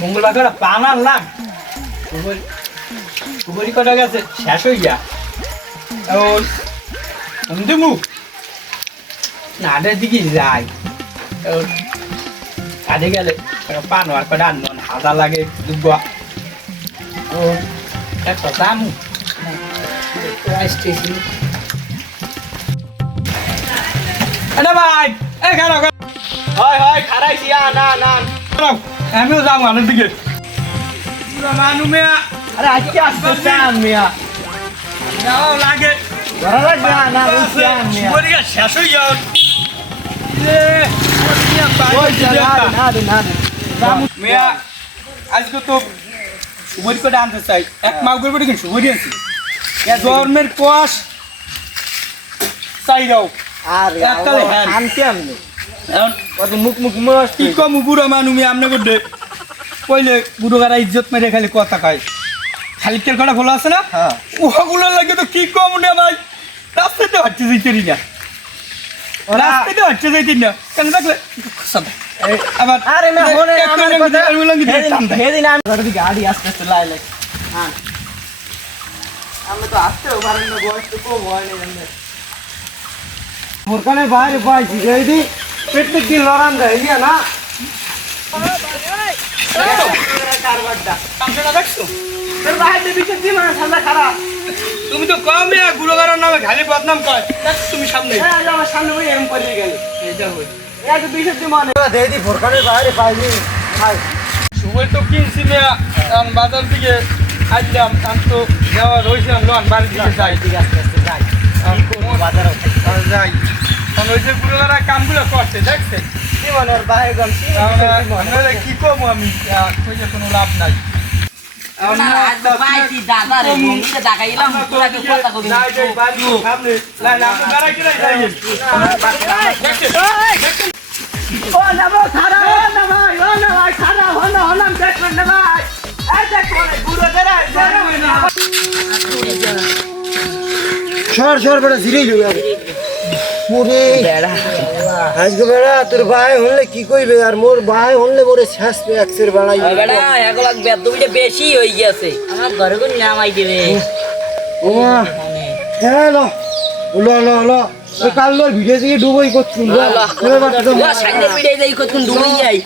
মঙ্গলবার করে পান আনলাম সুবরি কটা গেছে শেষ হয়ে যা দেবু নাটের দিকে যাই কাজে গেলে পান হওয়ার পরে আনবো হাজার লাগে দুব্ব ও একটা দাম ভাই এই খারাপ হয় হয় খারাইছি না না আমিও যাবো আনের দিকে মানু মেয়া আরে আজকে আসতে চান মেয়া নাও লাগে ধরা লাগবে না বুঝছেন মেয়া বলিয়া শেষ হয়ে যাও মেয়া আজকে তো সুবরি করে আনতে চাই এক মাস করবে কিন্তু সুবরি আনছি জন্মের কোয়াশ চাই যাও আর এককালে আনতে আমি এখন কত মুখ মুখ কি কম বুড়ো মানুষ আমনে করতে কইলে বুড়ো গারা ইজ্জত মেরে খালি কথা কয় খালি তেল কটা ভালো আছে না ওগুলো লাগে তো কি কম না ভাই রাস্তাতে হচ্ছে যাইতে না রাস্তাতে হচ্ছে যাইতে না কেন দেখলে আবার আরে না হনে আমার কথা হেদিন আমি ঘর দিকে গাড়ি আস্তে আস্তে লাইলে হ্যাঁ আমরা তো আসতেও পারেন না বয়স তো কম হয় না জানেন মোরকানের বাইরে পাইছি এইদি প্রত্যেক দিন লড়ান দেয় ইয়া না তুমি তো কমে গুরুগার নামে খালি বদনাম কর তুমি সামনে আমার সামনে বই এরম করে গেল ভোরকানের বাইরে পাইনি সুবই তো কিনছি বাজার দিকে আসলাম আমি তো যাওয়া রয়েছিলাম লোন বাড়ির দিকে যাই আস্তে আস্তে যাই বাজারে যাই ওই যে গুরুগারা কামগুলো করছে দেখছে কি মনে ওর বাইরে গেল কি কম আমি কইলে কোনো লাভ নাই সর সর বেড়া ধীরে আজকে বেড়া তোর ভাই হলে কি কইবে আর মোর ভাই হলে মোরে শেষ পে একসের বেড়াই বেড়া এগুলা বেদবিটা বেশি হয়ে গেছে আমার ঘরে কোন নামাই দিবে ও হ্যাঁ লো লো লো লো ওই কাল ভিডিও দিয়ে ডুবই করছুন সাইডে পিড়াই যাই কতক্ষণ ডুবে যাই